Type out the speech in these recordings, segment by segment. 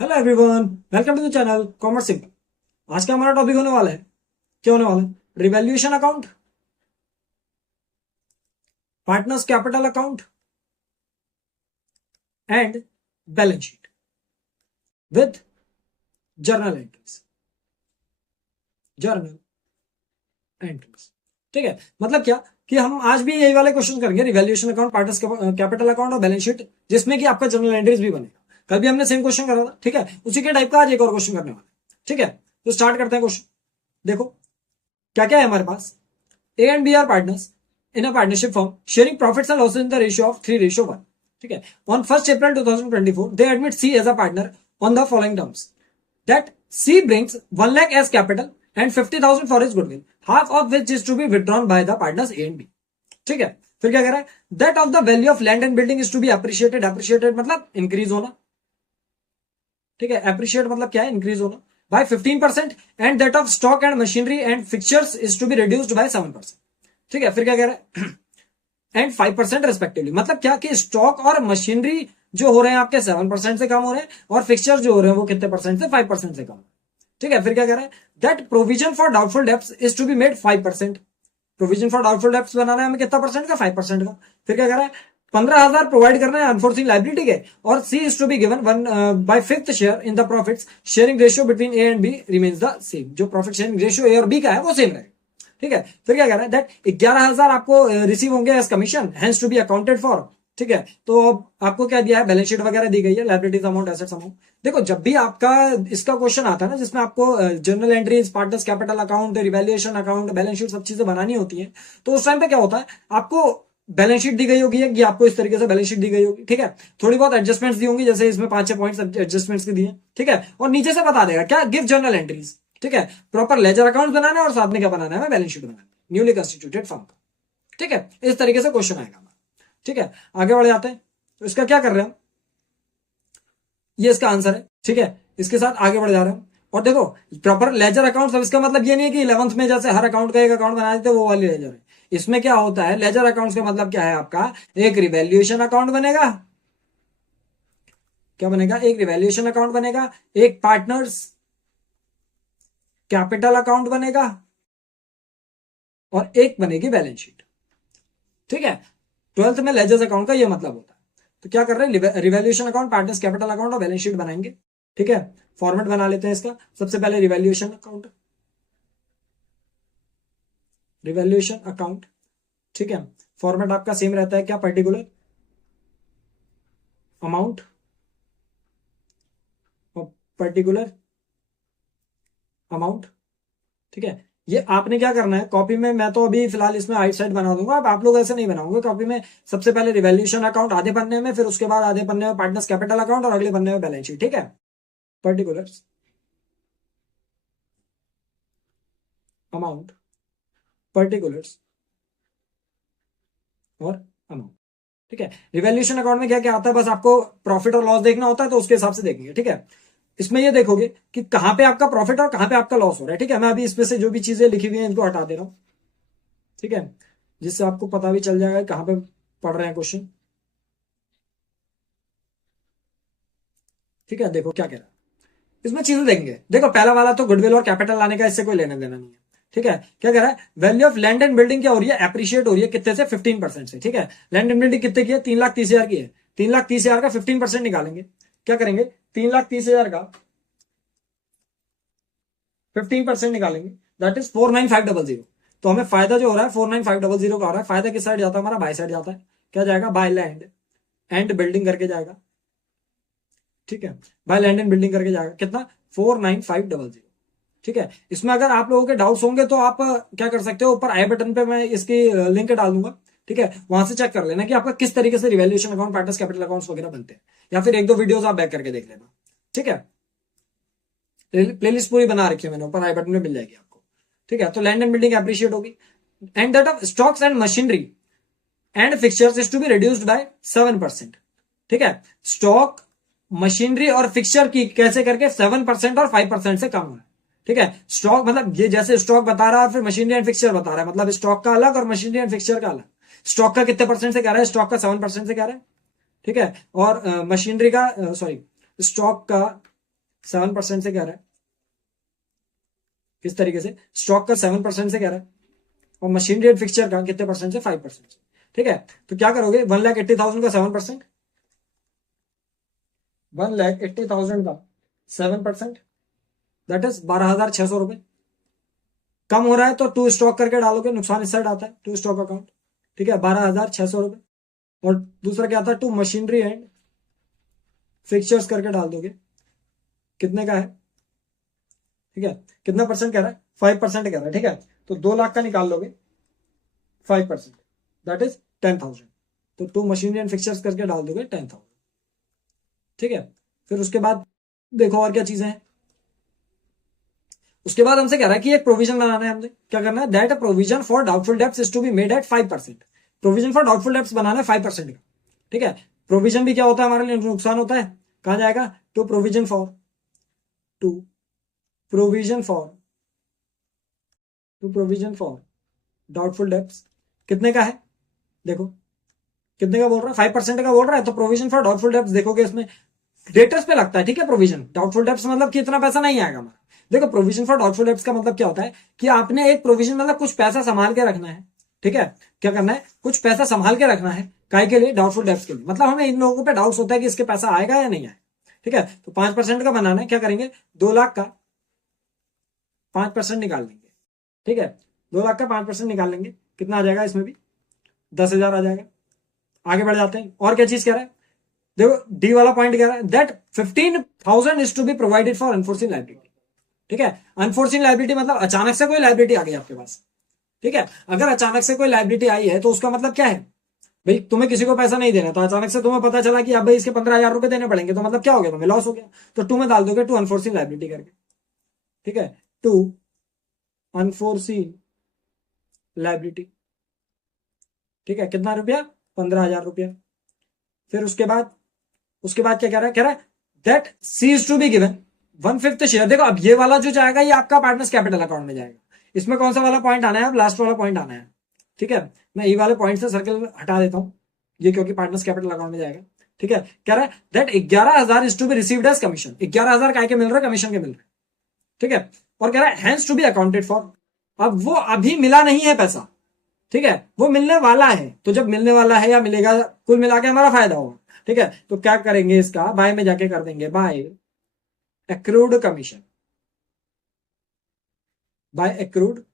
Hello everyone, welcome to the channel commerce simple. आज का हमारा टॉपिक होने वाला है, क्या होने वाला है? Revaluation account, partners capital account and balance sheet with journal entries. Journal entries, ठीक है। मतलब क्या कि हम आज भी यही वाले क्वेश्चन करेंगे, revaluation account, partners capital account और बैलेंस शीट, जिसमें कि आपका जर्नल एंट्रीज भी बनेगा। कल भी हमने सेम क्वेश्चन करा था, ठीक है। उसी के टाइप का आज एक और क्वेश्चन करने वाला है, ठीक है। तो स्टार्ट करते हैं क्वेश्चन। देखो क्या क्या है हमारे पास। A and B are partners in a partnership firm sharing profits and losses in the ratio of 3:1. ठीक है। On 1st April 2024, they admit C as a partner on the following terms: that C brings 1 lakh as capital and 50,000 for his goodwill, half of which is to be withdrawn by the partners A and B. ठीक है। फिर क्या कह रहा है? That of the value of land and building is to be appreciated. Appreciated मतलब increase होना, ठीक है। appreciate मतलब क्या है? इंक्रीज होना by 15%, and that of stock and machinery and fixtures is to be reduced by 7%. ठीक है। फिर क्या कह रहा है? And 5% respectively. मतलब क्या कि स्टॉक और मशीनरी जो हो रहे हैं आपके 7% से कम हो रहे हैं, और फिक्सचर जो हो रहे हैं वो कितने परसेंट से? 5% से कम। ठीक है। फिर क्या कह रहा है? That provision for doubtful debts is to be made 5%। Provision for doubtful debts बनाना है हमें कितना परसेंट का? 5% का। फिर क्या कह रहा है? 15,000 प्रोवाइड करना है अनफोर्सिन लाइबिलिटी के, और C is to be given 1/5 share in the profits. Sharing ratio between A and B remains the same. जो प्रॉफिट शेयरिंग रेशियो ए और बी का है वो सेम रहेगा, ठीक है। फिर क्या कह रहा है? दैट 11,000 आपको रिसीव होंगे as commission, hence to be accounted for. ठीक है। तो आपको क्या दिया है? बैलेंस शीट वगैरह दी गई है, लायबिलिटीज अमाउंट, एसेट्स अमाउंट। देखो जब भी आपका इसका क्वेश्चन आता है ना, जिसमें आपको journal entries, partners capital account, revaluation account, balance sheet, सब चीजें बनानी होती है, तो उस टाइम पे क्या होता है? आपको बैलेंस शीट दी गई होगी, कि आपको इस तरीके से बैलेंस शीट दी गई होगी, ठीक है। थोड़ी बहुत एडजस्टमेंट्स दी होंगी, जैसे इसमें 5-6 पॉइंट्स एडजस्टमेंट्स के दिए, ठीक है। और नीचे से बता देगा क्या? गिव जर्नल एंट्रीज, ठीक है। प्रॉपर लेजर अकाउंट बनाना है, और साथ में क्या बनाना है? बैलेंस शीट बनाना है न्यूली कंस्टिट्यूटेड फर्म का, ठीक है। इस तरीके से क्वेश्चन आएगा हमारा, ठीक है। आगे बढ़ जाते हैं। तो इसका क्या कर रहे हैं हम? ये इसका आंसर है, ठीक है। इसके साथ आगे बढ़ जा रहे हैं। और देखो प्रॉपर लेजर अकाउंट, इसका मतलब ये नहीं है कि 11th में जैसे हर अकाउंट का एक अकाउंट बना देते वो वाली लेजर है। इसमें क्या होता है? लेजर अकाउंट्स का मतलब क्या है आपका? एक रिवैल्यूएशन अकाउंट बनेगा। क्या बनेगा? एक रिवैल्यूएशन अकाउंट बनेगा, एक पार्टनर्स कैपिटल अकाउंट बनेगा, और एक बनेगी बैलेंस शीट, ठीक है। 12th में लेजर्स अकाउंट का ये मतलब होता है। तो क्या कर रहे हैं? Revaluation account, partners capital account और बैलेंस शीट बनाएंगे, ठीक है। फॉर्मेट बना लेते हैं इसका। सबसे पहले रिवैल्यूएशन अकाउंट, रिवैल्यूएशन अकाउंट, ठीक है। फॉर्मेट आपका सेम रहता है क्या? पर्टिकुलर अमाउंट और पर्टिकुलर अमाउंट, ठीक है। ये आपने क्या करना है कॉपी में? मैं तो अभी फिलहाल इसमें आइट साइड बना दूंगा, अब आप लोग ऐसे नहीं बनाओगे कॉपी में। सबसे पहले रिवैल्यूएशन अकाउंट आधे पन्ने में, फिर उसके बाद आधे पन्ने में पार्टनर्स कैपिटल अकाउंट, और अगले पन्ने में बैलेंस शीट, ठीक है। पर्टिकुलर्स अमाउंट, पर्टिकुलर्स और अमाउंट, ठीक है। रिवैल्यूएशन अकाउंट में क्या क्या आता है? बस आपको प्रॉफिट और लॉस देखना होता है, तो उसके हिसाब से देखेंगे, ठीक है। इसमें ये देखोगे कि कहां पे आपका प्रॉफिट और कहां पे आपका लॉस हो रहा है, ठीक है। मैं अभी इसमें से जो भी चीजें लिखी हुई हैं इनको हटा दे रहा हूं, ठीक है, जिससे आपको पता भी चल जाएगा कहां पे पढ़ रहे हैं क्वेश्चन, ठीक है। देखो क्या कह रहा है, इसमें चीजें देखेंगे। देखो पहला वाला तो गुडविल और कैपिटल लाने का, इससे कोई लेना देना नहीं है, ठीक है। क्या कह रहा है? Value of land and building क्या हो रही है? एप्रिशिएट हो रही है, कितने से? 15% से, ठीक है। लैंड एंड बिल्डिंग कितने की है? 3,30,000 की है। 3,30,000 का 15% निकालेंगे। क्या करेंगे? 3,30,000 का 15% निकालेंगे, दैट इज 49500। तो हमें फायदा जो हो रहा है 49500 का हो रहा है। फायदा किस साइड जाता है? हमारा बाय साइड जाता है। क्या जाएगा? बाय लैंड एंड बिल्डिंग करके जाएगा, ठीक है। बाय लैंड एंड बिल्डिंग करके जाएगा कितना? 49500, ठीक है। इसमें अगर आप लोगों के डाउट्स होंगे तो आप क्या कर सकते हो? ऊपर आई बटन पे मैं इसकी लिंक डाल दूंगा, ठीक है। वहां से चेक कर लेना कि आपका किस तरीके से revaluation account, partners capital accounts वगैरह बनते हैं, या फिर एक दो वीडियोस आप बैक करके देख लेना, ठीक है। प्लेलिस्ट पूरी बना रखी है मैंने, ऊपर आई बटन में मिल जाएगी आपको, ठीक है। तो लैंड एंड बिल्डिंग एप्रिशिएट होगी, and that of stocks and machinery and fixtures is to be reduced by 7%, ठीक है। स्टॉक, मशीनरी और फिक्सचर की कैसे करके? 7% और 5% से कम है, ठीक है। स्टॉक मतलब ये जैसे स्टॉक बता रहा है, फिर मशीनरी एंड फिक्सचर बता रहा है, मतलब स्टॉक का अलग और मशीनरी एंड फिक्सचर का अलग। स्टॉक का कितने परसेंट से कह रहा है? स्टॉक का 7% से कह रहा है, ठीक है। और मशीनरी का, सॉरी, स्टॉक का 7% से कह रहा है, किस तरीके से स्टॉक का 7% से कह रहा है, और मशीनरी एंड फिक्सचर का कितने परसेंट से, 5% से। ठीक है, तो क्या करोगे, 1,80,000 का 7%, 1,80,000 का 7%, दैट इज 12,600 रुपए। कम हो रहा है तो टू स्टॉक करके डालोगे, नुकसान इस साइड आता है, टू स्टॉक अकाउंट। ठीक है, 12,600 रुपए। और दूसरा क्या था, टू मशीनरी एंड फिक्सचर्स करके डाल दोगे, कितने का है, ठीक है, कितना परसेंट कह रहा है, 5% कह रहा है। ठीक है, तो 2 लाख का निकाल लोगे, 5%, दैट इज 10,000। तो टू मशीनरी एंड फिक्सचर्स करके डाल दोगे 10,000। ठीक है, फिर उसके बाद देखो और क्या चीजें हैं। उसके बाद हमसे कह रहा है कि एक प्रोविजन बनाना है, हमने क्या करना है, that provision for doubtful debts is to be made at 5%। Provision for doubtful debts बनाना है 5% का। ठीक है, प्रोविजन भी क्या होता है, हमारे लिए नुकसान होता है, कहां जाएगा, to provision for, to provision for, to provision for doubtful debts, कितने का है, देखो कितने का बोल रहा है, 5% का बोल रहा है। तो प्रोविजन फॉर डाउटफुल डेब्ट्स देखोगे, इसमें डेटर्स पे लगता है। ठीक है, प्रोविजन डाउटफुल डेब्ट्स मतलब कि इतना पैसा नहीं आएगा हमारा। देखो, प्रोविजन फॉर डाउटफुल डेब्ट्स का मतलब क्या होता है कि आपने एक प्रोविजन मतलब कुछ पैसा संभाल के रखना है। ठीक है, क्या करना है, कुछ पैसा संभाल के रखना है, काय के लिए, डाउटफुल डेब्ट्स के लिए। मतलब हमें इन लोगों पे डाउट्स होता है कि इसके पैसा आएगा या नहीं आएगा। ठीक है, तो 5% का बनाना है, क्या करेंगे, 2 लाख का 5% निकाल लेंगे। ठीक है, 2 लाख का 5% निकाल लेंगे, कितना आ जाएगा, इसमें भी 10,000 आ जाएगा। आगे बढ़ जाते हैं, और क्या चीज कह रहा है, देखो डी वाला पॉइंट कह रहा है that 15,000 is to be provided for unforeseen liability. ठीक है, अनफोर्सिन लाइबिलिटी मतलब अचानक से कोई लाइबिलिटी आ गई आपके पास। ठीक है, अगर अचानक से कोई लाइबिलिटी आई है तो उसका मतलब क्या है, भाई तुम्हें किसी को पैसा नहीं देना, तो अचानक से तुम्हें पता चला कि अब भाई इसके 15,000 रुपए देने पड़ेंगे, तो मतलब क्या हो गया, तुम्हें लॉस हो गया। तो टू में डाल दोगे, टू अनफोर्सिन लाइबिलिटी करके। ठीक है, टू अनफोर्सिन लाइबिलिटी। ठीक है, कितना रुपया, 15,000 रुपया। फिर उसके बाद क्या कह रहा है, कह रहा है that C is to be given 1/5 share. देखो, अब ये वाला जो जाएगा ये आपका पार्टनर्स कैपिटल अकाउंट में जाएगा। इसमें कौन सा वाला पॉइंट आना है, अब लास्ट वाला पॉइंट आना है। ठीक है, मैं ये वाले पॉइंट से सर्कल हटा देता हूं, ये क्योंकि पार्टनर्स कैपिटल अकाउंट में जाएगा। ठीक है, कह रहा है that 11,000 is to be received as commission. 11,000 काय के मिल रहा है, कमीशन के मिल रहे हैं। ठीक है, और कह रहा है hence to be accounted for. अब वो अभी मिला नहीं है पैसा, ठीक है, वो मिलने वाला है। तो जब मिलने वाला है या मिलेगा, कुल मिला के हमारा फायदा होगा। ठीक है, तो क्या करेंगे, इसका बाय में जाके कर देंगे, by accrued commission, by accrued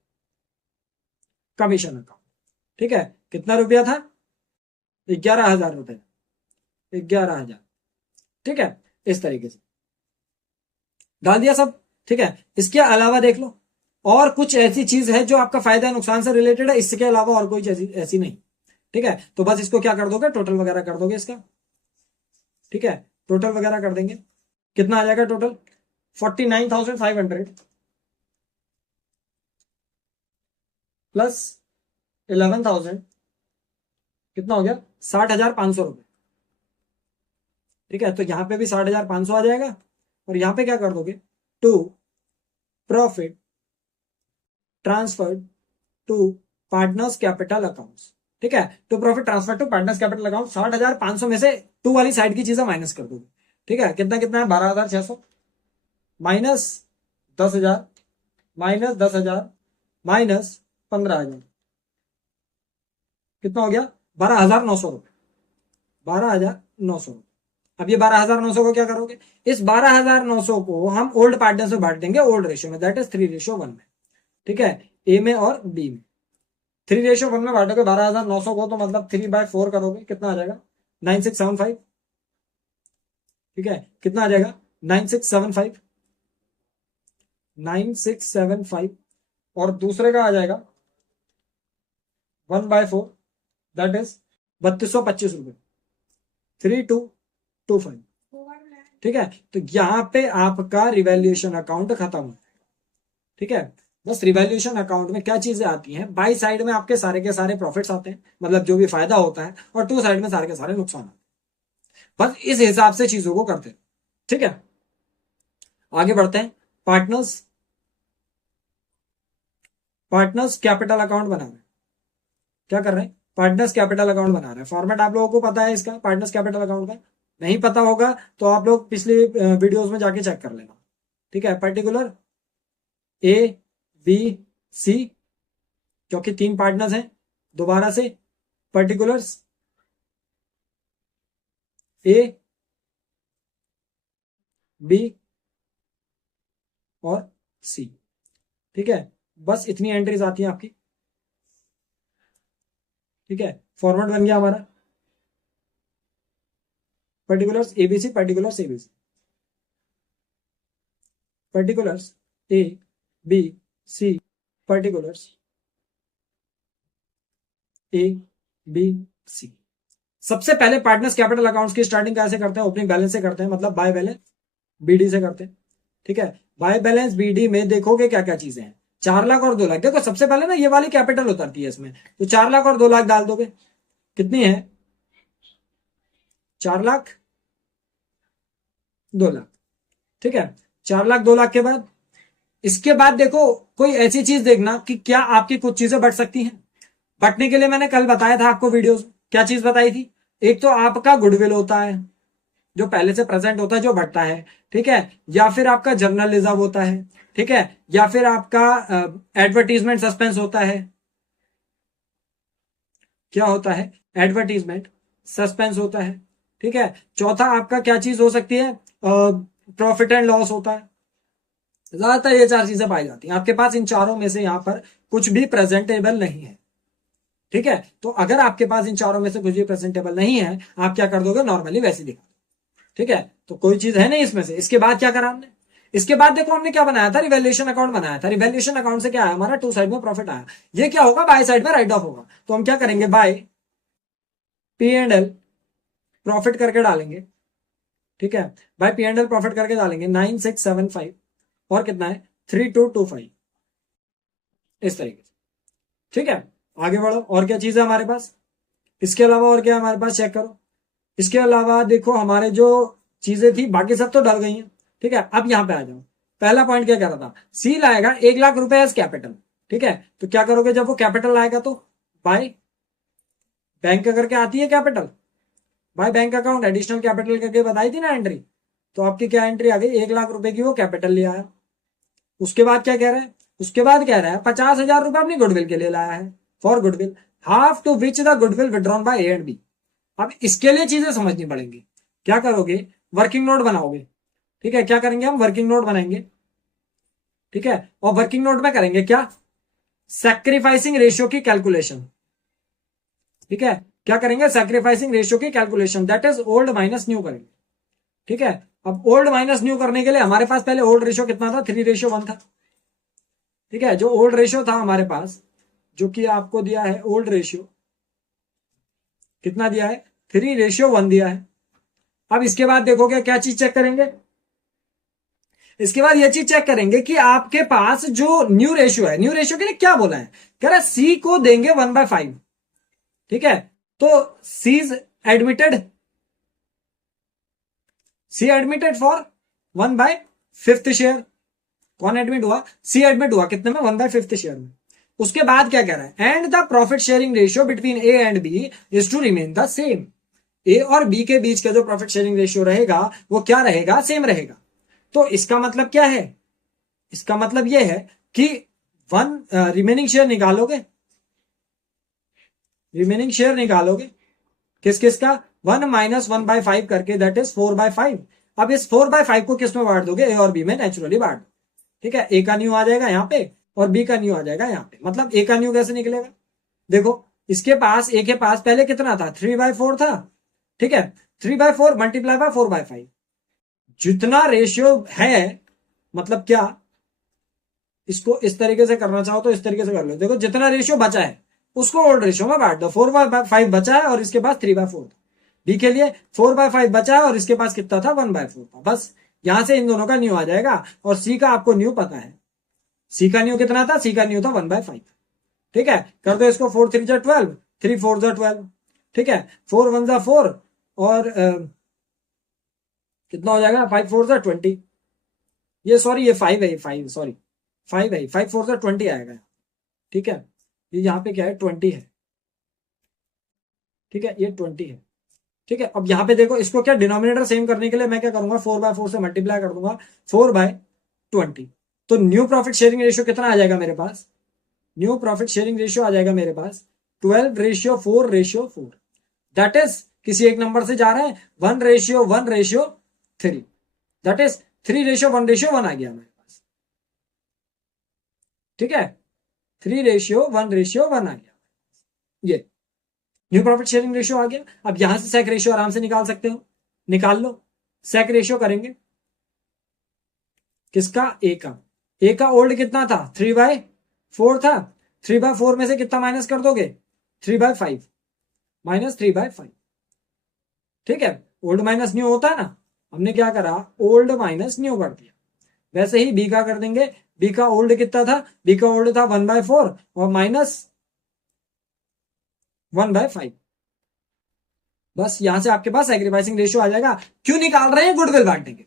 commission account. ठीक है, कितना रुपया था, 11,000 रुपए, 11,000। ठीक है, इस तरीके से डाल दिया सब। ठीक है, इसके अलावा देख लो और कुछ ऐसी चीज है जो आपका फायदा नुकसान से रिलेटेड है, इसके अलावा और कोई ऐसी नहीं। ठीक है, तो बस इसको क्या कर दोगे, टोटल वगैरह कर दोगे इसका। ठीक है, टोटल वगैरह कर देंगे, कितना आ जाएगा टोटल, 49,500 प्लस 11,000, कितना हो गया, 60,500 रुपए। ठीक है, तो यहां पे भी 60,500 आ जाएगा, और यहां पे क्या कर दोगे, to profit transferred to partners capital accounts. ठीक है, to profit transfer to partners capital account, 60,500 में से टू वाली साइड की चीजें माइनस कर दोगे। ठीक है, कितना कितना है, 12,600 माइनस 10,000 माइनस 10,000 माइनस 15,000, कितना हो गया, 12,900 रुपए, 12,900 रुपए। अब ये 12,900 को क्या करोगे, इस 12,900 को हम ओल्ड पार्टनर्स में बांट देंगे, ओल्ड रेशियो में, दैट इज 3:1 में। ठीक है, ए में और बी में 3:1 में बांटोगे 12,900 को, तो मतलब 3/4 करोगे, कितना आ जाएगा, 9675। ठीक है, कितना आ जाएगा, 9675, 9675। और दूसरे का आ जाएगा 1/4, दैट इज 3,225 रुपए, 3225। ठीक है, तो यहां पे आपका रिवैल्यूएशन अकाउंट खत्म हो जाएगा। ठीक है, बस रिवैल्यूएशन अकाउंट में क्या चीजें आती हैं, बाई साइड में आपके सारे के सारे प्रॉफिट्स आते हैं, मतलब जो भी फायदा होता है, और टू साइड में सारे के सारे नुकसान आते हैं। बस इस हिसाब से चीजों को करते हैं। ठीक है, आगे बढ़ते हैं, पार्टनर्स कैपिटल अकाउंट बना रहे हैं, क्या कर रहे हैं, पार्टनर्स कैपिटल अकाउंट बना रहे हैं। फॉर्मेट आप लोगों को पता है इसका, पार्टनर्स कैपिटल अकाउंट का, नहीं पता होगा तो आप लोग पिछली वीडियोस में जाके चेक कर लेना। ठीक है, पर्टिकुलर ए बी सी, क्योंकि 3 पार्टनर्स हैं, दोबारा से पर्टिकुलर्स ए बी और सी। ठीक है, बस इतनी एंट्रीज आती हैं आपकी। ठीक है, फॉर्मेट बन गया हमारा, particulars ABC, particulars ABC, particulars A B C, particulars A B C. सबसे पहले पार्टनर्स कैपिटल अकाउंट्स की स्टार्टिंग कैसे करते हैं? ओपनिंग बैलेंस से करते हैं, मतलब बाय बैलेंस बीडी से करते हैं। ठीक है, बाय बैलेंस बीडी में देखोगे क्या क्या चीजें हैं। 4 लाख और 2 लाख, देखो सबसे पहले ना ये वाली कैपिटल उतरती है इसमें, तो 4 लाख और 2 लाख डाल दोगे, कितनी है? 4 लाख 2 लाख। ठीक है, 4 लाख 2 लाख के बाद, इसके बाद देखो कोई ऐसी चीज देखना कि क्या आपकी कुछ चीजें बढ़ सकती हैं। बढ़ने के लिए मैंने कल बताया था आपको वीडियोस, क्या चीज बताई थी? एक तो आपका गुडविल होता है जो पहले से प्रेजेंट होता है, जो बढ़ता है। ठीक है, या फिर आपका जर्नल रिजर्व होता है। ठीक है, या फिर आपका एडवर्टीजमेंट सस्पेंस होता है। क्या होता है? एडवर्टीजमेंट सस्पेंस होता है। ठीक है, चौथा आपका क्या चीज हो सकती है? प्रॉफिट एंड लॉस होता है। ज्यादातर ये 4 चीजें पाई जाती हैं आपके पास। इन चारों में से यहां पर कुछ भी प्रेजेंटेबल नहीं है। ठीक है, तो अगर आपके पास इन चारों में से कुछ भी प्रेजेंटेबल नहीं है, आप क्या कर दोगे? नॉर्मली वैसे दिखा। ठीक है, तो कोई चीज है नहीं इसमें से। इसके बाद क्या करा हमने? इसके बाद देखो हमने क्या बनाया था? रिवैल्यूएशन अकाउंट बनाया था। रिवैल्यूएशन अकाउंट से क्या आया हमारा? 2 साइड में प्रॉफिट आया। ये क्या होगा? बाय साइड में राइट ऑफ होगा। तो हम क्या करेंगे? By P and L profit करके डालेंगे। ठीक है, by P and L profit करके डालेंगे 9675 और कितना है? 3225, इस तरीके से। ठीक है, आगे बढ़ो। और क्या चीज है हमारे पास? इसके अलावा और क्या हमारे पास? चेक करो। इसके अलावा देखो हमारे जो चीजें थी बाकी सब तो डल गई हैं। ठीक है, अब यहां पे आ जाओ। पहला पॉइंट क्या कह रहा था? सी लाएगा 1 लाख रुपए एज कैपिटल। ठीक है, तो क्या करोगे जब वो कैपिटल लाएगा? तो बाय बैंक करके आती है capital, by bank account additional capital करके बताई थी ना एंट्री। तो आपकी क्या एंट्री आ गई? 1 लाख रुपए की वो कैपिटल ले आया। उसके बाद क्या कह रहा है? उसके बाद कह रहा है 50,000 रुपए अपनी गुडविल के लिए लाया है, for goodwill, half to which the goodwill withdrawn by A and B. अब इसके लिए चीजें समझनी पड़ेंगी। क्या करोगे? वर्किंग नोट बनाओगे। ठीक है, क्या करेंगे हम? वर्किंग नोट बनाएंगे। ठीक है, और वर्किंग नोट में करेंगे क्या? सैक्रिफाइसिंग रेशियो की कैलकुलेशन। ठीक है, क्या करेंगे? सैक्रिफाइसिंग रेशियो की calculation, that is old minus new करेंगे। ठीक है, अब ओल्ड माइनस न्यू करने के लिए हमारे पास पहले ओल्ड रेशियो कितना था? 3:1 था। ठीक है, जो ओल्ड रेशियो था हमारे पास, जो कि आपको दिया है ओल्ड रेशियो, कितना दिया है? 3:1 दिया है। अब इसके बाद देखोगे क्या चीज चेक करेंगे? इसके बाद ये चीज चेक करेंगे कि आपके पास जो न्यू रेशियो है, न्यू रेशियो के लिए क्या बोला है? कह रहा है सी को देंगे 1/5। ठीक है, तो C's admitted, C admitted for 1/5 share. कौन एडमिट हुआ? सी एडमिट हुआ कितने में? 1/5 शेयर में। उसके बाद क्या कह रहा है? And the profit sharing ratio between A and B is to remain the same. A और बी के बीच का जो प्रॉफिट शेयरिंग रेशियो रहेगा वो क्या रहेगा? सेम रहेगा। तो इसका मतलब क्या है? इसका मतलब यह है कि रिमेनिंग शेयर निकालोगे, रिमेनिंग शेयर निकालोगे किस किस का? 1 - 1/5 करके, दैट इज 4/5। अब इस 4/5 को किस में बांट दोगे? ए और बी में नेचुरली बांट दो। ठीक है, ए का न्यू आ जाएगा यहाँ पे और बी का न्यू आ जाएगा यहाँ पे। मतलब ए का न्यू कैसे निकलेगा? देखो इसके पास, ए के पास पहले कितना था? 3/4 था। ठीक है, 3/4 मल्टीप्लाई बाय 4/5, जितना रेशियो है, मतलब क्या, इसको इस तरीके से करना चाहो तो इस तरीके से कर लो। देखो जितना रेशियो बचा है उसको ओल्ड रेशियो में बांट दो। 4/5 बचा है और इसके पास 3/4 था। बी के लिए 4/5 बचा है और इसके पास कितना था? 1/4 था। बस यहां से इन दोनों का न्यू आ जाएगा और सी का आपको न्यू पता है। सी का न्यू कितना था? सी का न्यू था 1/5। ठीक है, कर दो इसको। 4 3 12, 3 4 12। ठीक है, 4 1 4 और कितना हो जाएगा? 5 4 20। ये सॉरी, ये 5 है, 5 सॉरी 5 है, 5 4 20 आएगा। ठीक है, ये यहाँ पे क्या है? 20 है। ठीक है, ये 20 है। ठीक है, अब यहाँ पे देखो, इसको क्या डिनोमिनेटर सेम करने के लिए मैं क्या करूंगा? 4/4 से मल्टीप्लाई कर दूंगा। 4 20। तो न्यू प्रॉफिट शेयरिंग रेशियो कितना आ जाएगा मेरे पास? न्यू प्रॉफिट शेयरिंग रेशियो आ जाएगा मेरे पास 12:4:4। दैट इज किसी एक नंबर से जा रहे हैं 1:1:3। दैट इज 3:1:1 आ गया मेरे पास। ठीक है, 3:1:1 आ गया। ये न्यू प्रॉफिट शेयरिंग रेशियो आ गया। अब यहां से सेक रेशियो आराम से निकाल सकते हो, निकाल लो। सेक रेशियो करेंगे किसका? ए का ओल्ड कितना था? 3/4 था। 3/4 में से कितना माइनस कर दोगे? 3/5 माइनस 3/5। ठीक है, ओल्ड माइनस न्यू होता है ना, हमने क्या करा? ओल्ड माइनस न्यू कर दिया। वैसे ही बी का कर देंगे। बी का ओल्ड कितना था? बी का ओल्ड था 1/4 और माइनस 1/5। बस यहां से आपके पास सैक्रिफाइसिंग रेशियो आ जाएगा। क्यों निकाल रहे हैं? गुडविल बांटने के,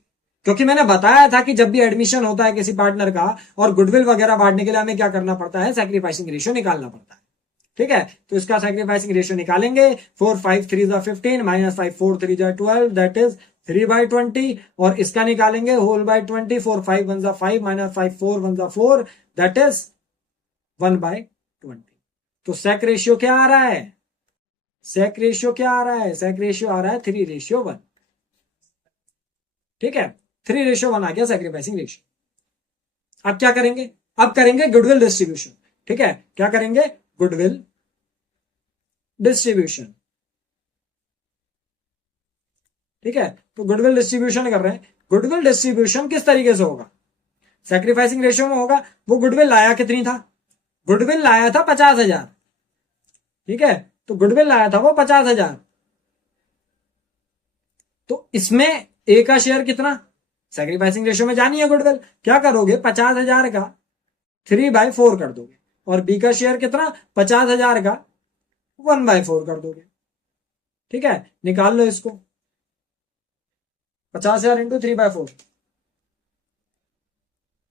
क्योंकि मैंने बताया था कि जब भी एडमिशन होता है किसी पार्टनर का और गुडविल वगैरह बांटने के लिए हमें क्या करना पड़ता है? सैक्रिफाइसिंग रेशियो निकालना पड़ता है। ठीक है, तो इसका सैक्रिफाइसिंग रेशियो निकालेंगे। 4 5 3 15 माइनस 5 4 3 12 दैट इज 3/20। और इसका निकालेंगे whole by 20। 4 5 1 5 minus 5 4 1 4 that is 1/20। तो सेक रेशियो क्या आ रहा है? सेक रेशियो क्या आ रहा है? सेक रेशियो आ रहा है 3:1। ठीक है, 3:1 आ गया सैक्रिफाइसिंग रेशियो। अब क्या करेंगे? अब करेंगे गुडविल डिस्ट्रीब्यूशन। ठीक है, क्या करेंगे? Goodwill distribution. ठीक है, तो गुडविल डिस्ट्रीब्यूशन कर रहे हैं। गुडविल डिस्ट्रीब्यूशन किस तरीके से होगा? सैक्रिफाइसिंग रेशियो में होगा। वो गुडविल लाया कितनी था? गुडविल लाया था 50,000। ठीक है, तो गुडविल लाया था वो 50,000। तो इसमें ए का शेयर कितना? सैक्रिफाइसिंग रेशियो में जानी है गुडविल, क्या करोगे? 50,000 का 3/4 कर दोगे। और बी का शेयर कितना? 50,000 का 1/4 कर दोगे। ठीक है, निकाल लो इसको। 50,000 इंटू 3/4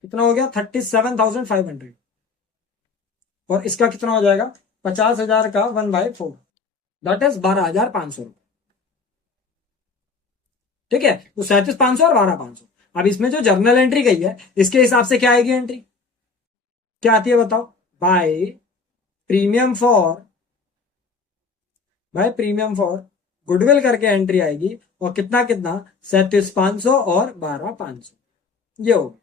कितना हो गया? 37,500। और इसका कितना हो जाएगा? 50,000 का 1/4 दैट इज 12,500। ठीक है, तो 37,500 और 12,500। अब इसमें जो जर्नल एंट्री गई है इसके हिसाब से क्या आएगी एंट्री? क्या आती है बताओ? बाय प्रीमियम फॉर गुडविल करके एंट्री आएगी। और कितना कितना? 37,500 और 12,500। ये हो।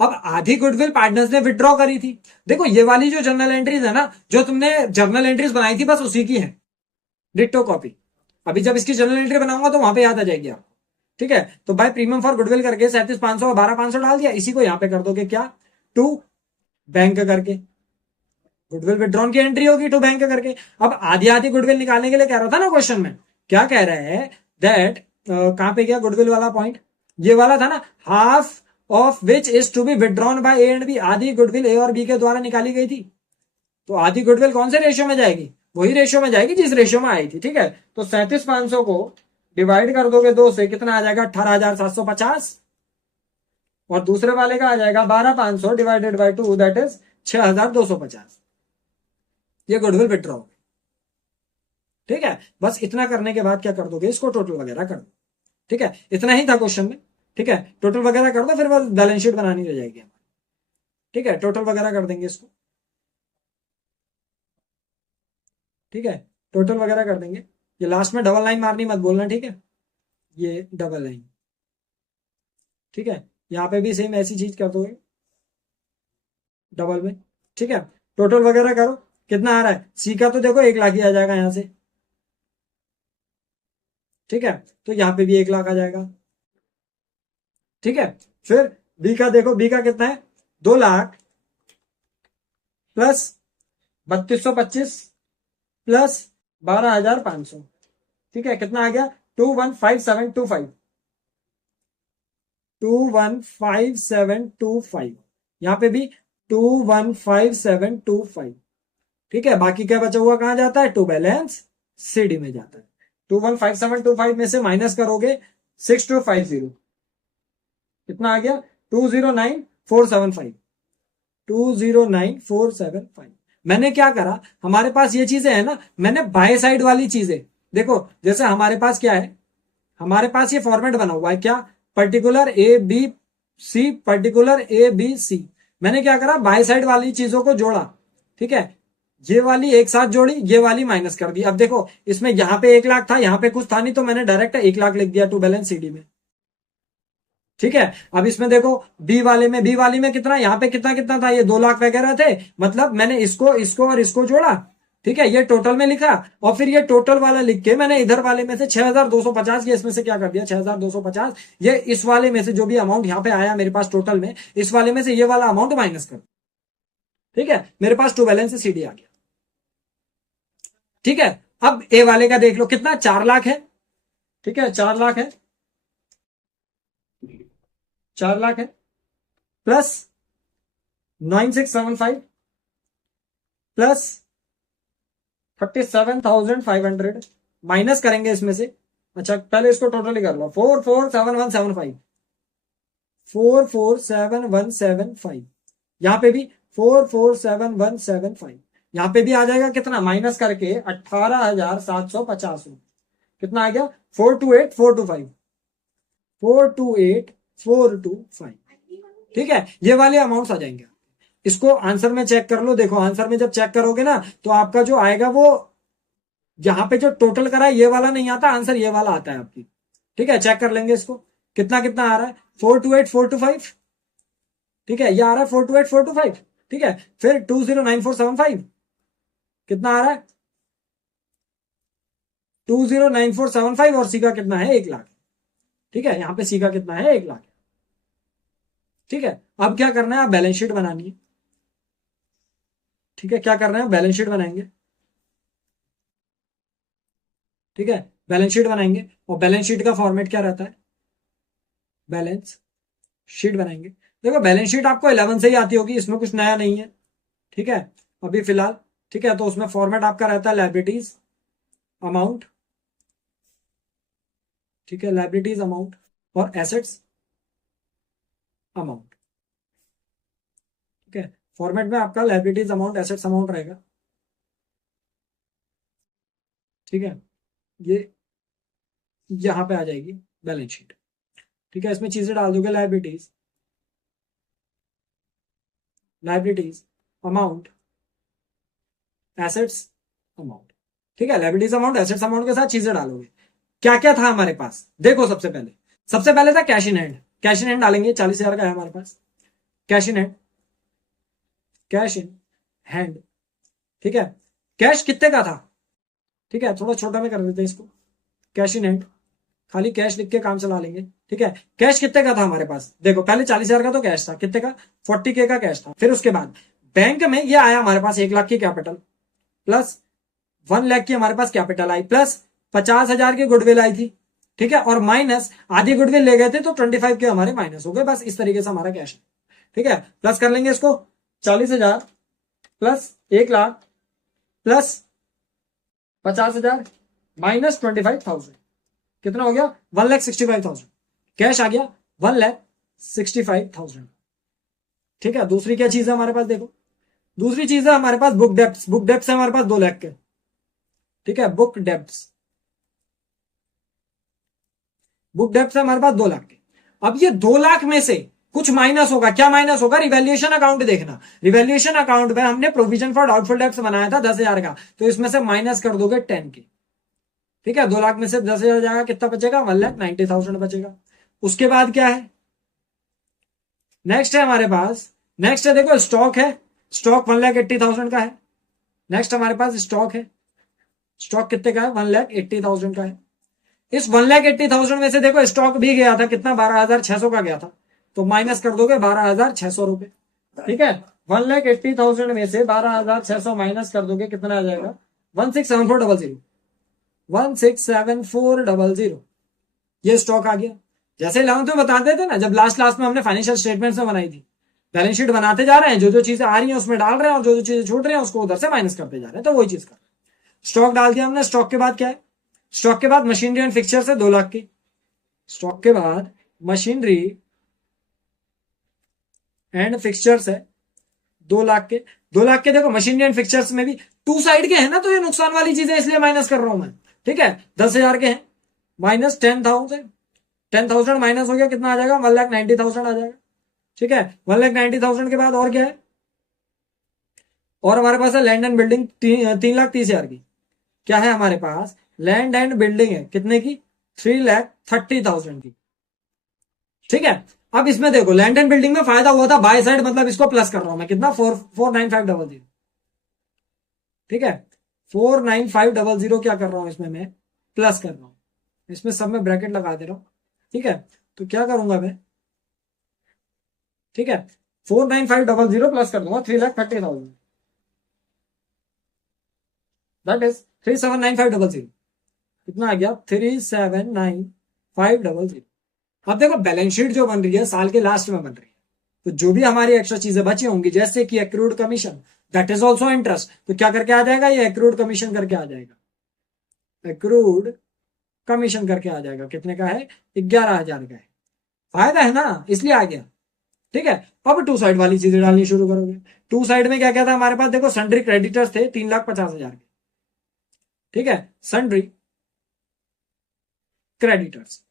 अब आधी गुडविल पार्टनर्स ने विड्रॉ करी थी। देखो ये वाली जो जर्नल एंट्रीज है ना, जो तुमने जर्नल एंट्रीज बनाई थी बस उसी की है डिट्टो कॉपी। अभी जब इसकी जर्नल एंट्री बनाऊंगा तो वहां पे याद आ जाएगी आपको। ठीक है, तो बाय प्रीमियम फॉर गुडविल करके 37,500 और 12,500 डाल दिया। इसी को यहां पे कर दोगे क्या? टू बैंक करके। गुडविल विड्रॉन की एंट्री होगी टू बैंक करके। अब आधी आधी गुडविल निकालने के लिए कह रहा था ना क्वेश्चन में, क्या कह रहे हैं? दैट कहां पे गया गुडविल वाला पॉइंट? ये वाला था ना, half of which is to be withdrawn by A and B. आधी गुडविल ए और बी के द्वारा निकाली गई थी। तो आधी गुडविल कौन से रेशियो में जाएगी? वही रेशियो में जाएगी जिस रेशियो में आई थी। ठीक है, तो 37,500 को डिवाइड कर दोगे 2 से, कितना आ जाएगा? 18,750। और दूसरे वाले का आ जाएगा 12,500 डिवाइडेड बाय 2 दैट इज 6,250। ये गुडविल विड्रॉ हो गई। ठीक है, बस इतना करने के बाद क्या कर दोगे? इसको टोटल वगैरह कर दो। ठीक है, इतना ही था क्वेश्चन में। ठीक है, टोटल वगैरह कर दो, फिर बस बैलेंस शीट बनानी रह जाएगी। ठीक है, टोटल वगैरह कर देंगे इसको। ठीक है, टोटल वगैरह कर देंगे। ये लास्ट में डबल लाइन मारनी मत बोलना। ठीक है, ये डबल लाइन। ठीक है, यहां पे भी सेम ऐसी चीज कर दोगे डबल में। ठीक है, टोटल वगैरह करो। कितना आ रहा है? सी का तो देखो 1 लाख ही आ जाएगा यहां से। ठीक है, तो यहां पे भी 1 लाख आ जाएगा। ठीक है, फिर बी का देखो, बी का कितना है? 2 लाख प्लस 3,225 प्लस 12,500। ठीक है, कितना आ गया? 2,15725। 2,15725। यहां पे भी 2,15725। ठीक है, बाकी क्या बचा हुआ कहां जाता है? टू बैलेंस सीडी में जाता है। 2,15725 में से माइनस करोगे 6,250। कितना आ गया? 209,475। 209,475। मैंने क्या करा? हमारे पास ये चीजें है ना, मैंने बाय साइड वाली चीजें देखो, जैसे हमारे पास क्या है? हमारे पास ये फॉर्मेट बना हुआ है क्या? Particular A B C particular A B C, मैंने क्या करा, बाई साइड वाली चीजों को जोड़ा, ठीक है, ये वाली एक साथ जोड़ी, ये वाली माइनस कर दी। अब देखो इसमें यहाँ पे 1 लाख था, यहाँ पे कुछ था नहीं, तो मैंने डायरेक्ट 1 लाख लिख दिया टू बैलेंस सीडी में, ठीक है। अब इसमें देखो बी वाली में कितना, यहाँ पे कितना कितना था, ये 2 लाख वगैरह थे, मतलब मैंने इसको इसको और इसको जोड़ा, ठीक है, ये टोटल में लिखा, और फिर ये टोटल वाला लिख के मैंने इधर वाले में से 6250, ये इसमें से क्या कर दिया 6250, ये इस वाले में से जो भी अमाउंट यहाँ पे आया मेरे पास टोटल में, इस वाले में से ये वाला अमाउंट माइनस कर, ठीक है, मेरे पास टू बैलेंस सीडी आ गया, ठीक है। अब ए वाले का देख लो कितना, 4 लाख है, ठीक है, 4 लाख है, 4 लाख है, प्लस 9675 प्लस 37,500 माइनस करेंगे इसमें से, अच्छा पहले इसको टोटली कर लो, 447175, 447175, यहां पे भी 447175, यहां पे भी आ जाएगा कितना, माइनस करके 18,750, कितना आ गया 428425, 428425, ठीक है, ये वाले अमाउंट्स आ जाएंगे। इसको आंसर में चेक कर लो, देखो आंसर में जब चेक करोगे ना तो आपका जो आएगा वो यहां पे जो टोटल करा है ये वाला नहीं आता, आंसर ये वाला आता है आपकी, ठीक है, चेक कर लेंगे इसको कितना कितना आ रहा है, 428425, ठीक है, ये आ रहा है 428425, ठीक है, फिर 209475 कितना आ रहा है 209475, और सी का कितना है 1 लाख, ठीक है, यहां पे सी का कितना है 1 लाख, ठीक है। अब क्या करना है, आप बैलेंस शीट बनानी है, ठीक है, क्या करना है, बैलेंस शीट बनाएंगे, ठीक है, बैलेंस शीट बनाएंगे, और बैलेंस शीट का फॉर्मेट क्या रहता है, बैलेंस शीट बनाएंगे, देखो बैलेंस शीट आपको 11 से ही आती होगी, इसमें कुछ नया नहीं है, ठीक है, अभी फिलहाल, ठीक है, तो उसमें फॉर्मेट आपका रहता है लायबिलिटीज अमाउंट, ठीक है, लायबिलिटीज अमाउंट और एसेट्स अमाउंट, ठीक है, फॉर्मेट में आपका लायबिलिटीज अमाउंट एसेट्स अमाउंट रहेगा, ठीक है, ये यहां पे आ जाएगी बैलेंस शीट, ठीक है, इसमें चीजें डाल दोगे, लायबिलिटीज अमाउंट एसेट्स अमाउंट, ठीक है, लायबिलिटीज अमाउंट एसेट्स अमाउंट के साथ चीजें डालोगे। क्या क्या था हमारे पास, देखो सबसे पहले था cash in hand, cash in hand डालेंगे, 40,000 का है हमारे पास, cash in hand, cash in hand, ठीक है, कैश कितने का था, ठीक है, थोड़ा छोटा में कर देते हैं इसको, कैश इन हैंड, खाली कैश लिख के काम चला लेंगे, ठीक है, कैश कितने का था हमारे पास, देखो पहले 40,000 का तो कैश था, कितने का 40K का कैश था, फिर उसके बाद बैंक में ये आया हमारे पास 1 लाख की कैपिटल, प्लस 1 लाख की हमारे पास कैपिटल आई, प्लस 50,000 की गुडविल आई थी, ठीक है, और माइनस आधी गुडविल ले गए थे तो 25 के हमारे माइनस हो गए, बस इस तरीके से हमारा कैश है, ठीक है, प्लस कर लेंगे इसको 40,000 प्लस 1 लाख प्लस 50,000 माइनस 25,000, कितना हो गया 1,65,000, कैश आ गया 1,65,000, ठीक है। दूसरी क्या चीज है हमारे पास, देखो दूसरी चीज है हमारे पास बुक डेप्स, बुक डेप्स है हमारे पास 2 लाख के, ठीक है, बुक डेप्स है हमारे पास 2 लाख के। अब ये 2 लाख में से कुछ माइनस होगा, क्या माइनस होगा, रिवैल्यूएशन अकाउंट देखना, रिवैल्यूएशन अकाउंट में हमने प्रोविजन फॉर डाउटफुल डेप्स बनाया था 10,000 का, तो इसमें से माइनस कर दोगे 10 के, ठीक है, 2 लाख में से 10,000 जाएगा, कितना बचेगा 1,90,000 बचेगा। उसके बाद क्या है, नेक्स्ट है हमारे पास, नेक्स्ट है देखो स्टॉक है, स्टॉक 1,80,000 का है, नेक्स्ट हमारे पास स्टॉक है, स्टॉक कितने का है 1,80,000 का है। इस 1,80,000 में से देखो स्टॉक भी गया था कितना 12,600 का गया था, तो माइनस कर दोगे 12,600 रुपए, ठीक है, 1,80,000 में से 12,600 माइनस कर दोगे, कितना आ जाएगा 167400, 167400, ये स्टॉक आ गया। जैसे 11th में बताते थे ना, जब लास्ट में हमने फाइनेंशियल स्टेटमेंट्स में बनाई थी, बैलेंस शीट बनाते जा रहे हैं, जो जो चीजें आ रही हैं उसमें डाल रहे हैं, और जो जो चीजें छूट रही हैं उसको उधर से माइनस करते जा रहे हैं, तो वही चीज कर, स्टॉक डाल दिया हमने। स्टॉक के बाद क्या है, स्टॉक के बाद मशीनरी एंड फिक्सचर्स है 2 लाख की, स्टॉक के बाद मशीनरी एंड फिक्सचर्स है 2 लाख के, 2 लाख के देखो मशीनरी एंड फिक्सचर्स में भी 2 साइड के हैं ना, तो ये नुकसान वाली चीजें इसलिए माइनस कर रहा हूं मैं, ठीक है, 10,000 के हैं, माइनस 10,000 माइनस हो गया, कितना आ जाएगा 1,90,000 आ जाएगा, ठीक है, 1,90,000 के बाद और क्या है, और हमारे पास है लैंड एंड बिल्डिंग 3,30,000 की। क्या है हमारे पास, लैंड एंड बिल्डिंग है कितने की, 3,30,000 की। ठीक है, अब इसमें देखो लैंड एंड बिल्डिंग में फायदा हुआ था बाय साइड, मतलब इसको प्लस कर रहा हूं मैं, कितना 4,95,000। ठीक है, 4,95,000 क्या कर रहा हूं इसमें मैं, प्लस कर रहा हूं, इसमें सब में ब्रैकेट लगा दे रहा हूं। ठीक है, तो क्या करूंगा मैं, ठीक है, 4,95,000 प्लस कर दूंगा 3,30,000, दैट इज 3,795,000। कितना आ गया, 3,795,000। अब देखो बैलेंस शीट जो बन रही है साल के लास्ट में बन रही है, तो जो भी हमारी एक्स्ट्रा चीजें बची होंगी जैसे कि accrued commission, that is also interest, तो क्या करके आ जाएगा, ये एक्रूड कमीशन करके आ जाएगा, एक्रूड कमीशन करके आ जाएगा, कितने का है, 11,000 का है। फायदा है ना, इसलिए आ गया। ठीक है, अब टू साइड वाली चीजें डालनी शुरू करोगे। टू साइड में क्या क्या था हमारे पास, देखो सन्ड्री क्रेडिटर्स थे 3,50,000 के। ठीक है, सन्ड्री क्रेडिटर्स।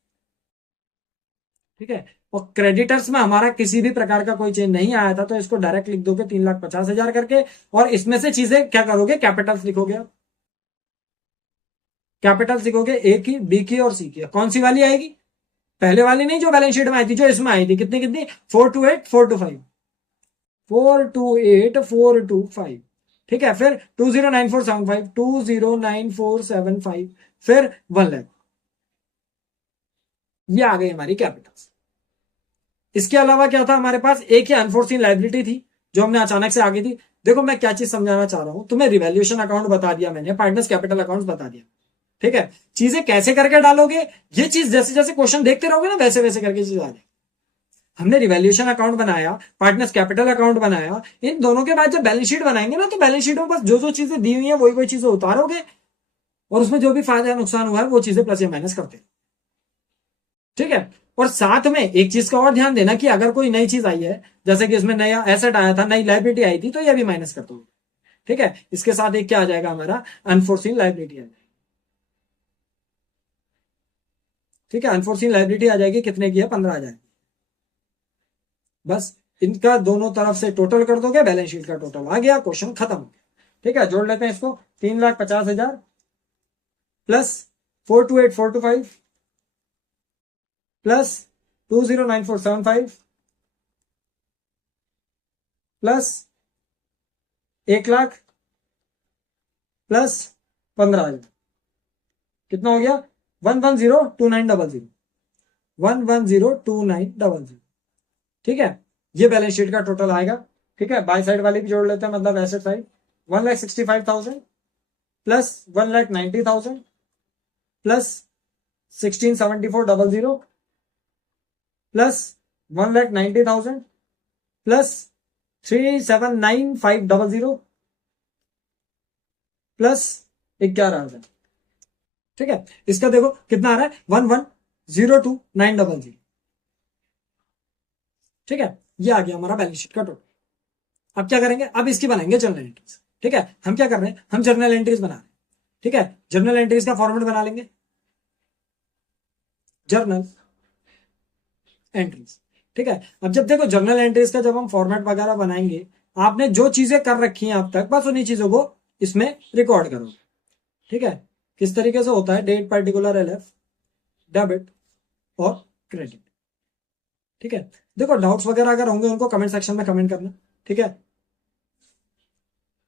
ठीक है, और क्रेडिटर्स में हमारा किसी भी प्रकार का कोई चेंज नहीं आया था, तो इसको डायरेक्ट लिख दोगे 3,50,000 करके, और इसमें से चीजें क्या करोगे, कैपिटल्स लिखोगे। कैपिटल्स लिखोगे, ए की, बी की और सी की। कौन सी वाली आएगी, पहले वाली नहीं जो बैलेंस शीट में आई थी, जो इसमें आई थी, कितनी कितनी, 428 425, 428 425। ठीक है, फिर 209475, 209475, फिर 1 लाख। ये आ गई हमारी कैपिटल्स। इसके अलावा क्या था हमारे पास, एक ही अनफोर्सिन लाइबिलिटी थी जो हमने अचानक से आ गई थी। देखो मैं क्या चीज समझाना चाह रहा हूं तुम्हें, रिवैल्यूएशन अकाउंट बता दिया मैंने, पार्टनर्स कैपिटल अकाउंट बता दिया। ठीक है, चीजें कैसे करके डालोगे, ये चीज जैसे जैसे क्वेश्चन देखते रहोगे ना वैसे वैसे करके चीज आ जाएगी। हमने रिवैल्यूएशन अकाउंट बनाया, पार्टनर्स कैपिटल अकाउंट बनाया, इन दोनों के बाद जब बैलेंस शीट बनाएंगे ना, तो बैलेंस शीट में बस जो जो चीजें दी हुई है वही वही चीजें उतारोगे, और उसमें जो भी फायदा नुकसान हुआ है वो चीजें प्लस या माइनस करते हैं। ठीक है, और साथ में एक चीज का और ध्यान देना कि अगर कोई नई चीज आई है, जैसे कि इसमें नया एसेट आया था, नई लाइबिलिटी आई थी, तो ये भी माइनस कर दो। ठीक है, इसके साथ एक क्या आ जाएगा हमारा, अनफोर्सिन लाइबिलिटी आ जाएगी। ठीक है, अनफोर्सिन लाइबिलिटी आ जाएगी, कितने की है, 15,000। बस इनका दोनों तरफ से टोटल कर दोगे, बैलेंस शीट का टोटल आ गया, क्वेश्चन खत्म हो गया। ठीक है, जोड़ लेते हैं इसको, 3,50,000 plus 428,425 plus 209475 plus 1 lakh plus 15,000, कितना हो गया, 1102900, 1102900। ठीक है, ये बैलेंस शीट का टोटल आएगा। ठीक है, बाय साइड वाली भी जोड़ लेते हैं, मतलब asset side, 1,65,000 plus 1,90,000 plus 16,74,000 plus 1,90,000 plus 3,795,000 plus 11,000। ठीक है, इसका देखो कितना आ रहा है, 1,102,900। ठीक है, ये आ गया हमारा बैलेंस शीट का टोटल। अब क्या करेंगे, अब इसकी बनाएंगे जर्नल एंट्रीज। ठीक है, हम क्या कर रहे हैं, हम जर्नल एंट्रीज बना रहे हैं। ठीक है, जर्नल एंट्रीज का फॉर्मेट बना लेंगे, जर्नल एंट्रीज। ठीक है, अब जब देखो जर्नल एंट्रीज का जब हम फॉर्मेट वगैरह बनाएंगे, आपने जो चीजें कर रखी हैं अब तक, बस उन्हीं चीजों को इसमें रिकॉर्ड करोगे। ठीक है, किस तरीके से होता है, डेट, पर्टिकुलर, एलएफ, डेबिट और क्रेडिट। ठीक है, देखो डाउट्स वगैरह अगर होंगे उनको कमेंट सेक्शन में कमेंट करना। ठीक है,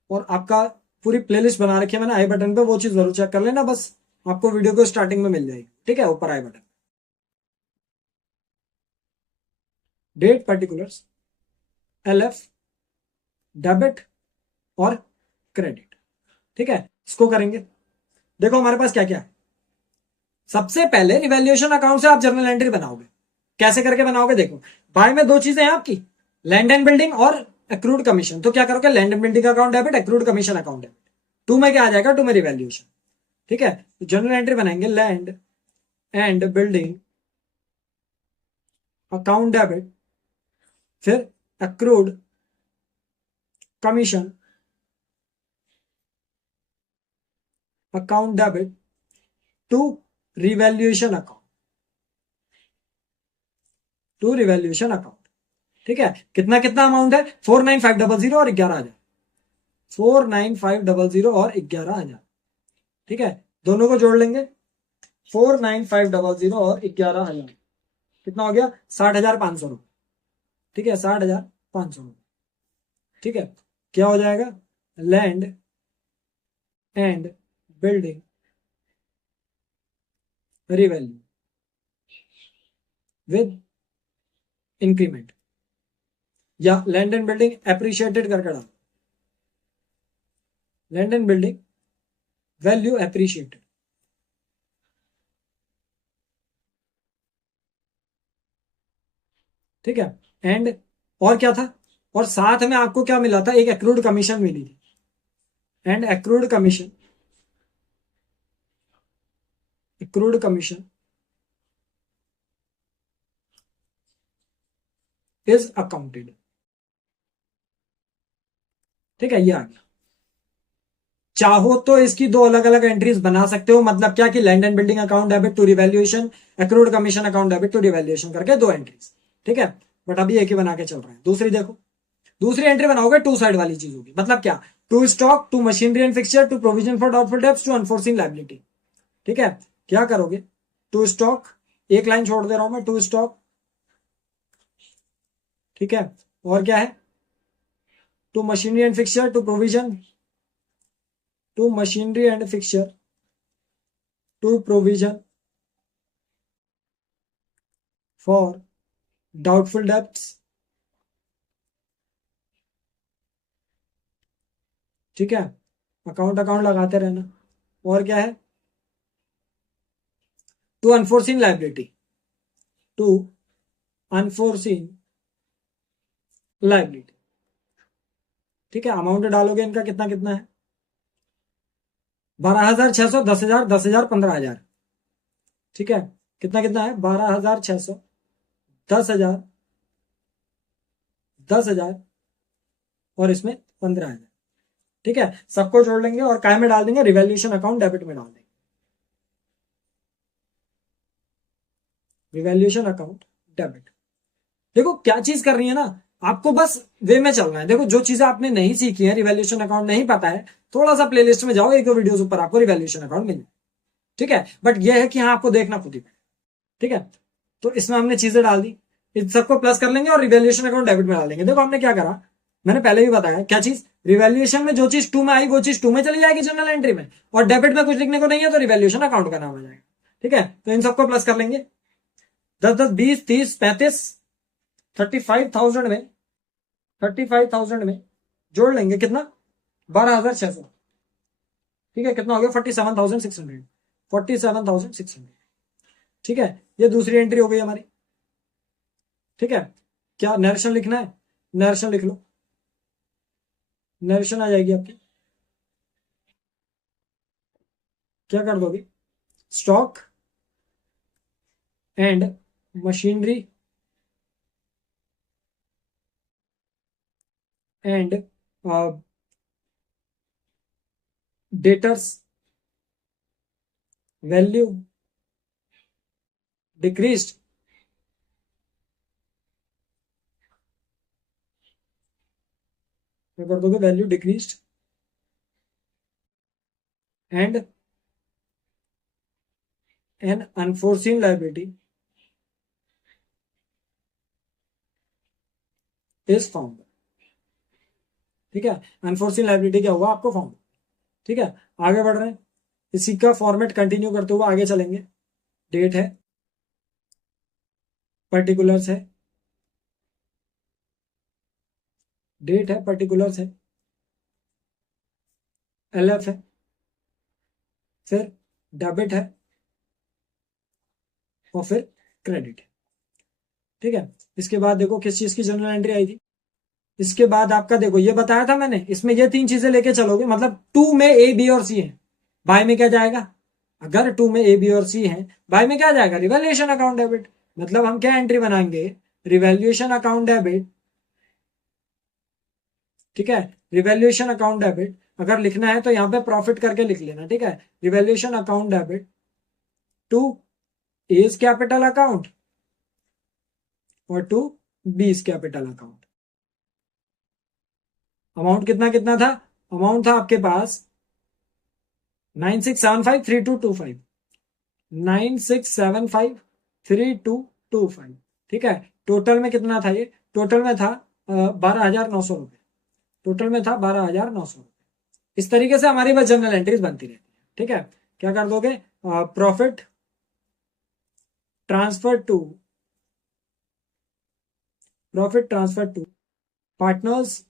और आपका पूरी प्लेलिस्ट बना रखी है मैंने आई बटन पे, वो चीज जरूर चेक कर लेना, बस आपको वीडियो को स्टार्टिंग में मिल जाएगी। ठीक है, ऊपर आई button, date, particulars, LF, debit और क्रेडिट। ठीक है, इसको करेंगे। देखो हमारे पास क्या क्या है, सबसे पहले रिवैल्यूएशन अकाउंट से आप जर्नल एंट्री बनाओगे। कैसे करके बनाओगे, देखो बाय में दो चीजें हैं आपकी, लैंड एंड बिल्डिंग और एक्रूड कमीशन। तो क्या करोगे, land and building account debit, accrued commission account debit. To में क्या आ जाएगा, टू में रिवैल्यूएशन। ठीक है, तो जर्नल एंट्री बनाएंगे, land and building account debit, फिर accrued commission account debit to revaluation account, to revaluation account. ठीक है, कितना कितना अमाउंट है, 49500 और 11,000, 49500 और 11,000। ठीक है, दोनों को जोड़ लेंगे, 49500 और 11,000 कितना हो गया, 60,500 रुपये। ठीक है, 60,500 रुपये। ठीक है, क्या हो जाएगा, land and building revalue with increment, या लैंड एंड बिल्डिंग एप्रिशिएटेड करके डालो, land and building value appreciated. ठीक है, एंड और क्या था, और साथ में आपको क्या मिला था, एक एक्रूड कमीशन मिली थी, and accrued commission is accounted. ठीक है, ये आ गया। चाहो तो इसकी दो अलग अलग एंट्रीज बना सकते हो, मतलब क्या कि land and building account debit to revaluation, accrued commission account debit to revaluation करके दो एंट्रीज। ठीक है, बट अभी एक ही बना के चल रहे हैं। दूसरी देखो, दूसरी एंट्री बनाओगे टू साइड वाली चीज होगी, मतलब क्या, to stock, to machinery and fixture, to provision for doubtful debts, to unforeseen liability. ठीक है, क्या करोगे, टू स्टॉक, एक लाइन छोड़ दे रहा हूं मैं, टू स्टॉक। ठीक है, और क्या है, to machinery and fixture, to provision, to machinery and fixture, to provision for doubtful debts. ठीक है, अकाउंट अकाउंट लगाते रहना। और क्या है, to unforeseen liability, to unforeseen liability. ठीक है, अमाउंट डालोगे इनका कितना कितना है, 12,600, 10,000, 10,000, 15,000। ठीक है, कितना कितना है, 12,600, 10,000, 10,000 और इसमें 15,000। ठीक है, सबको जोड़ लेंगे और काय में डाल देंगे, रिवैल्यूएशन अकाउंट डेबिट में डाल देंगे, रिवैल्यूएशन अकाउंट डेबिट। देखो क्या चीज कर रही है ना, आपको बस वे में चलना है। देखो जो चीजें आपने नहीं सीखी है, रिवैल्यूएशन अकाउंट नहीं पता है, थोड़ा सा प्लेलिस्ट में जाओ, एक दो वीडियोस ऊपर आपको रिवैल्यूएशन अकाउंट मिल जाए। ठीक है, बट यह है कि हाँ आपको देखना खुद ही। ठीक है, तो इसमें हमने चीजें डाल दी, इन सबको प्लस कर लेंगे और रिवैल्यूएशन अकाउंट डेबिट में डाल देंगे। देखो हमने क्या करा, मैंने पहले भी बताया, क्या चीज, रिवैल्यूएशन में जो चीज टू में आई वो चीज टू में चली जाएगी जनरल एंट्री में, और डेबिट में कुछ लिखने को नहीं है तो रिवैल्यूएशन अकाउंट का नाम आ जाएगा। ठीक है, तो इन सबको प्लस कर लेंगे, 10, 10, 20, 30, 35, 35,000 में, 35,000 में जोड़ लेंगे कितना, 12,600। ठीक है, कितना हो गया, 47,600, 47,600। ठीक है, ये दूसरी एंट्री हो गई हमारी। ठीक है, क्या नरेशन लिखना है, नरेशन लिख लो, नरेशन आ जाएगी आपकी। क्या कर दोगे, stock and machinery and debtors value decreased कर दोगे, value decreased and an unforeseen liability is found. ठीक है, अनफोर्सिन लायबिलिटी क्या हुआ आपको फाउंड। ठीक है, आगे बढ़ रहे हैं, इसी का फॉर्मेट कंटिन्यू करते हुए आगे चलेंगे। डेट है, पर्टिकुलर्स है, डेट है, पर्टिकुलर्स है, एलएफ है, फिर डेबिट है और फिर क्रेडिट है। ठीक है, इसके बाद देखो किस चीज की जनरल एंट्री आई थी। इसके बाद आपका देखो ये बताया था मैंने, इसमें ये तीन चीजें लेके चलोगे, मतलब टू में ए बी और सी है, बाय में क्या जाएगा, अगर टू में ए बी और सी है, बाय में क्या जाएगा, रिवैल्यूएशन अकाउंट डेबिट। मतलब हम क्या एंट्री बनाएंगे, रिवैल्यूएशन अकाउंट डेबिट। ठीक है, रिवैल्यूएशन अकाउंट डेबिट अगर लिखना है तो यहां पे प्रॉफिट करके लिख लेना। ठीक है, revaluation account debit to A's capital account और to B's capital account. Amount कितना कितना था? अमाउंट था आपके पास 96753225, 96753225। ठीक है, टोटल में कितना था ये? टोटल में था 12,900 रुपये। टोटल में था 12,900 रुपये। इस तरीके से हमारी बस जनरल एंट्रीज बनती रहती है। ठीक है, क्या कर दोगे? Profit transfer to partners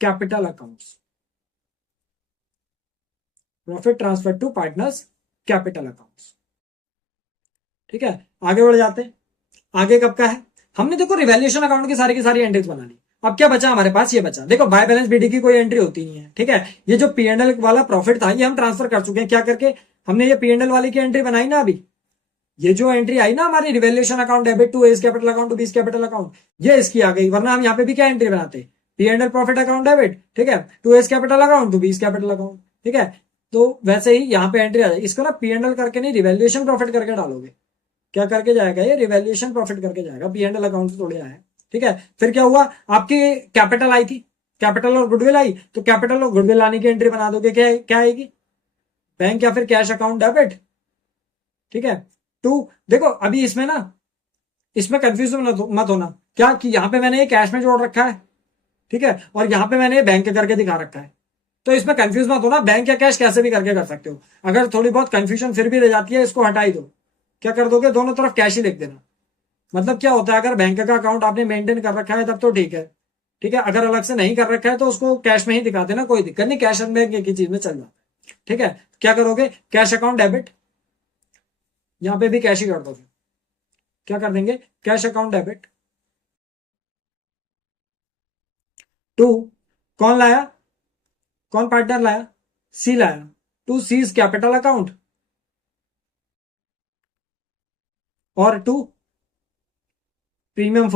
capital accounts. Profit transfer to partners capital accounts. ठीक है, आगे बढ़ जाते हैं। आगे कब का है? हमने देखो रिवैल्यूएशन अकाउंट की सारी एंट्रीज बना ली। अब क्या बचा हमारे पास? ये बचा, देखो बाय बैलेंस बीडी की कोई एंट्री होती नहीं है। ठीक है, ये जो पीएनएल वाला प्रॉफिट था ये हम ट्रांसफर कर चुके हैं। क्या करके? हमने ये पीएनएल वाली की एंट्री बनाई ना अभी। ये जो एंट्री आई ना हमारी, revaluation account debit to A's capital account to B's capital account, ये इसकी आ गई। वरना हम यहाँ पे भी क्या एंट्री बनाते? पीएनएल प्रॉफिट अकाउंट डेबिट, ठीक है, to A's capital account to B's capital account. ठीक है, तो वैसे ही यहाँ पे एंट्री आ जाए। इसको ना पीएनएल करके नहीं, रिवैल्यूएशन प्रॉफिट करके डालोगे। क्या करके जाएगा? ये रिवैल्यूएशन प्रॉफिट करके जाएगा, पीएनएल अकाउंट से थोड़े आया। ठीक है, फिर क्या हुआ? आपकी कैपिटल आई थी, कैपिटल और गुडविल आई, तो कैपिटल और गुडविल आने की एंट्री बना दोगे। क्या क्या आएगी? बैंक या फिर कैश अकाउंट डेबिट। ठीक है, टू, देखो अभी इसमें ना, इसमें कंफ्यूज मत होना क्या कि यहां पे मैंने ये कैश में जोड़ रखा है, ठीक है, और यहां पे मैंने ये बैंक करके दिखा रखा है। तो इसमें कंफ्यूज मत होना, बैंक या कैश कैसे भी करके कर सकते हो। अगर थोड़ी बहुत कंफ्यूजन फिर भी रह जाती है, इसको हटा ही दो। क्या कर दोगे? दोनों तरफ कैश ही लिख देना। मतलब क्या होता है, अगर बैंक का अकाउंट आपने मेंटेन कर रखा है तब तो ठीक है। ठीक है, अगर अलग से नहीं कर रखा है तो उसको कैश में ही दिखा देना, कोई दिक्कत नहीं, कैश एंड बैंक एक ही चीज में चल जाता है। ठीक है, क्या करोगे? कैश अकाउंट डेबिट, यहां पे भी कैश ही कर दोगे। क्या कर देंगे? कैश अकाउंट डेबिट टू, कौन लाया? कौन पार्टनर लाया? सी लाया, टू सीज कैपिटल अकाउंट और to premium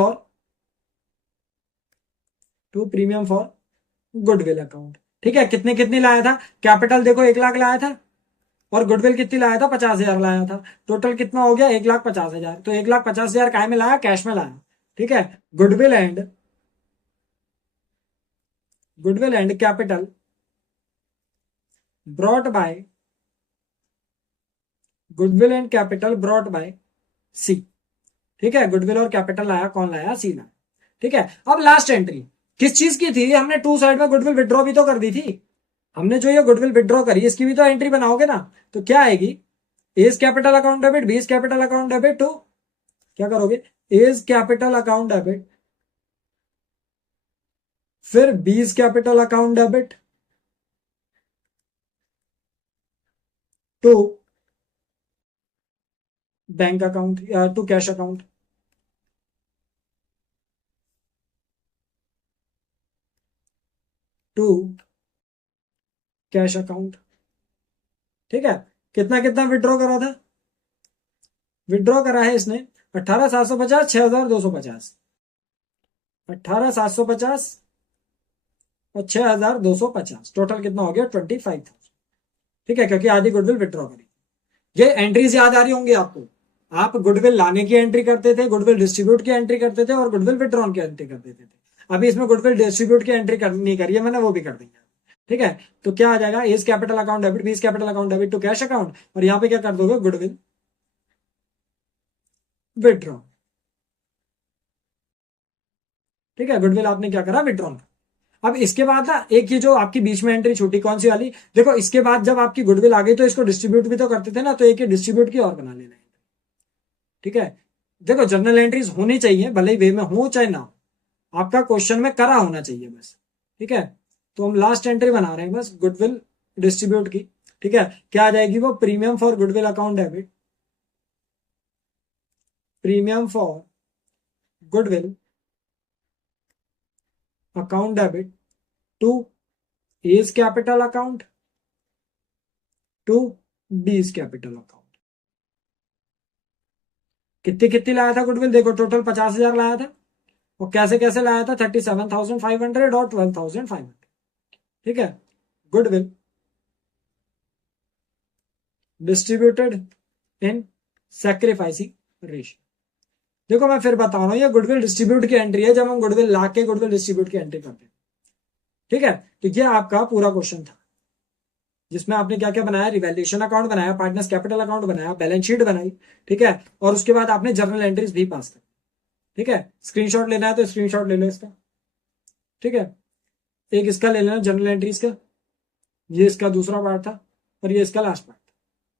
for goodwill account. ठीक है, कितने कितने लाया था? कैपिटल देखो 1 लाख लाया था, और गुडविल कितनी लाया था? 50,000 लाया था। टोटल कितना हो गया? 1,50,000। तो 1,50,000 काय में लाया? कैश में लाया। ठीक है, goodwill and capital brought by C. ठीक है, गुडविल और कैपिटल लाया, कौन लाया? सी लाया। ठीक है, अब लास्ट एंट्री किस चीज की थी? हमने टू साइड में गुडविल विड्रॉ भी तो कर दी थी। हमने जो ये गुडविल विड्रॉ करी इसकी भी तो एंट्री बनाओगे ना। तो क्या आएगी? A's capital account debit, B's capital account debit to, क्या करोगे? एज कैपिटल अकाउंट डेबिट, फिर B's capital account debit to bank account, to cash account, to cash account. ठीक है, कितना कितना विड्रॉ करा था? विड्रॉ करा है इसने 18,750, 6,250, 18,750 और 6,250, टोटल कितना हो गया? 25,000। ठीक है, क्योंकि आधी गुडविल विड्रॉ करी। ये एंट्रीज याद आ रही होंगी आपको। आप गुडविल लाने की एंट्री करते थे, गुडविल डिस्ट्रीब्यूट की एंट्री करते थे, और गुडविल विड्रॉन की एंट्री कर देते थे। अभी इसमें गुडविल डिस्ट्रीब्यूट की एंट्री नहीं करी है मैंने, वो भी कर देंगे। ठीक है, तो क्या आ जाएगा? A's capital account debit, B's capital account debit to cash account, और यहां पे क्या कर दोगे? Goodwill withdraw. ठीक है, गुडविल आपने क्या करा? विड्रॉन। अब इसके बाद ना एक ये जो आपकी बीच में एंट्री छूटी, कौन सी वाली? देखो इसके बाद जब आपकी गुडविल आ गई तो इसको डिस्ट्रीब्यूट भी तो करते थे ना, तो एक डिस्ट्रीब्यूट की और बना लेना है। ठीक है, देखो जनरल एंट्रीज होनी चाहिए, भले ही वे में हो चाहे ना हो, आपका क्वेश्चन में करा होना चाहिए बस। ठीक है, तो हम लास्ट एंट्री बना रहे हैं बस गुडविल डिस्ट्रीब्यूट की। ठीक है, क्या आ जाएगी वो? Premium for goodwill account debit, premium for goodwill account debit to A's capital account to B's capital account. कितनी कितनी लाया था गुडविल? देखो टोटल 50,000 लाया था, और कैसे कैसे लाया था? 37,500 और 12,500। ठीक है, goodwill distributed in sacrificing ratio. देखो मैं फिर बता रहा हूँ, ये गुडविल डिस्ट्रीब्यूट की एंट्री है, जब हम गुडविल ला के गुडविल डिस्ट्रीब्यूट की एंट्री करते हैं। ठीक है, तो ये आपका पूरा क्वेश्चन था, जिसमें आपने क्या क्या बनाया, रिवैल्यूएशन अकाउंट बनाया, पार्टनर्स कैपिटल अकाउंट बनाया, बैलेंस शीट बनाई। ठीक है, और उसके बाद आपने जर्नल एंट्रीज भी पास कर। ठीक है, स्क्रीनशॉट लेना है तो स्क्रीनशॉट ले लो इसका। ठीक है, एक इसका ले लेना जर्नल एंट्रीज का, ये इसका दूसरा पार्ट था और ये इसका लास्ट पार्ट।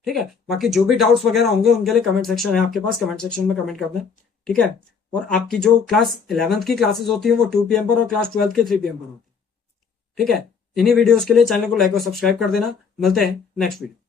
ठीक है, बाकी जो भी डाउट्स वगैरह होंगे उनके लिए कमेंट सेक्शन है आपके पास, कमेंट सेक्शन में कमेंट कर दें। ठीक है, और आपकी जो क्लास 11th की क्लासेस होती है वो 2 PM पर और क्लास 12th के 3 PM पर होती है। ठीक है, इन्हीं वीडियोस के लिए चैनल को लाइक और सब्सक्राइब कर देना। मिलते हैं नेक्स्ट वीडियो।